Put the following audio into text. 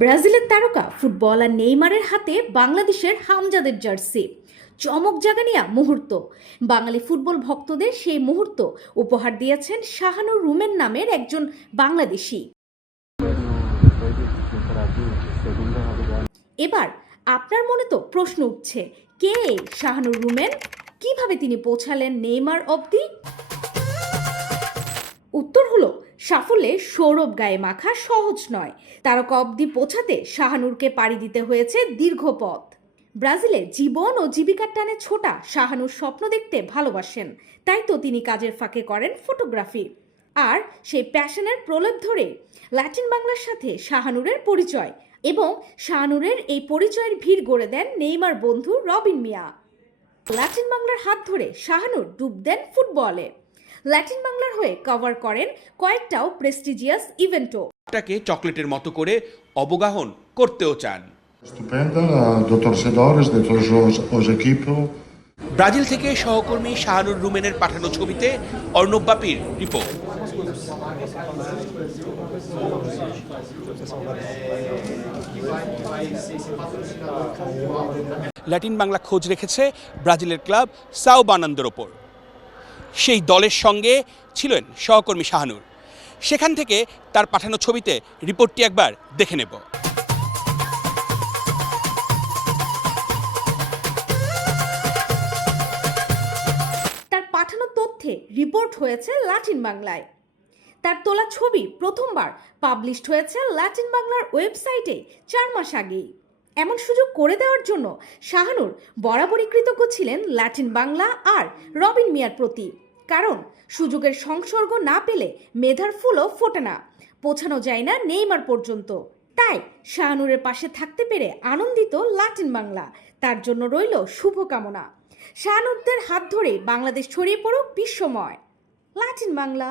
ব্রাজিলের তারকা ফুটবলার নেইমারের হাতে বাংলাদেশের হামজাদের জার্সি। চমক জাগানিয়া মুহূর্ত। বাঙালি ফুটবল ভক্তদের সেই মুহূর্ত উপহার দিয়েছেন শাহানুর রুমেন নামের একজন বাংলাদেশি। এবার আপনার মনে তো প্রশ্ন উঠছে, কে শাহানুর রুমেন, কিভাবে তিনি পৌঁছালেন নেইমার অবধি? উত্তর হলো, সাফল্যে সৌরভ গায়ে মাখা সহজ নয়। তারকা অবধি পৌঁছাতে শাহানুরকে পাড়ি দিতে হয়েছে দীর্ঘ পথ। ব্রাজিলে জীবন ও জীবিকার টানে ছোটা শাহানুর স্বপ্ন দেখতে ভালোবাসেন, তাই তো তিনি কাজের ফাঁকে করেন ফটোগ্রাফি। আর সেই প্যাশনের প্রলেপ ধরে ল্যাটিন বাংলার সাথে শাহানুরের পরিচয়, এবং শাহানুরের এই পরিচয়ের ভিড় গড়ে দেন নেইমার বন্ধু রবিন মিয়া। ল্যাটিন বাংলার হাত ধরে শাহানুর ডুব দেন ফুটবলে। ল্যাটিন বাংলার হয়ে কভার করেন কয়েকটাও প্রেস্টিজিয়াস ইভেন্টও। তাকে চকলেটের মতো করে অবগাহন করতেও চান। ব্রাজিল থেকে সহকর্মী শাহানুর রুমেনের পাঠানো ছবিতে অর্ণব বাপির রিপোর্ট। ল্যাটিন বাংলা খোঁজ রেখেছে ব্রাজিলের ক্লাব সাও বানান্দোর ওপর। সেই দলের সঙ্গে ছিলেন সহকর্মী শাহানুর। সেখান থেকে তার পাঠানো ছবিতে রিপোর্টটি একবার দেখে নেব। তার পাঠানো তথ্যে রিপোর্ট হয়েছে ল্যাটিন বাংলায়। তার তোলা ছবি প্রথমবার পাবলিশড হয়েছে ল্যাটিন বাংলার ওয়েবসাইটে 4 মাস আগেই। এমন সুযোগ করে দেওয়ার জন্য শাহানুর বরাবরই কৃতজ্ঞ ছিলেন ল্যাটিন বাংলা আর রবিন মিয়ার প্রতি। কারণ সুযোগের সংসর্গ না পেলে মেধার ফুলও ফোটে না, পৌঁছানো যায় না নেইমার পর্যন্ত। তাই শাহানুরের পাশে থাকতে পেরে আনন্দিত ল্যাটিন বাংলা। তার জন্য রইল শুভকামনা। শাহানুরদের হাত ধরে বাংলাদেশ ছড়িয়ে পড়ুক বিশ্বময়। ল্যাটিন বাংলা।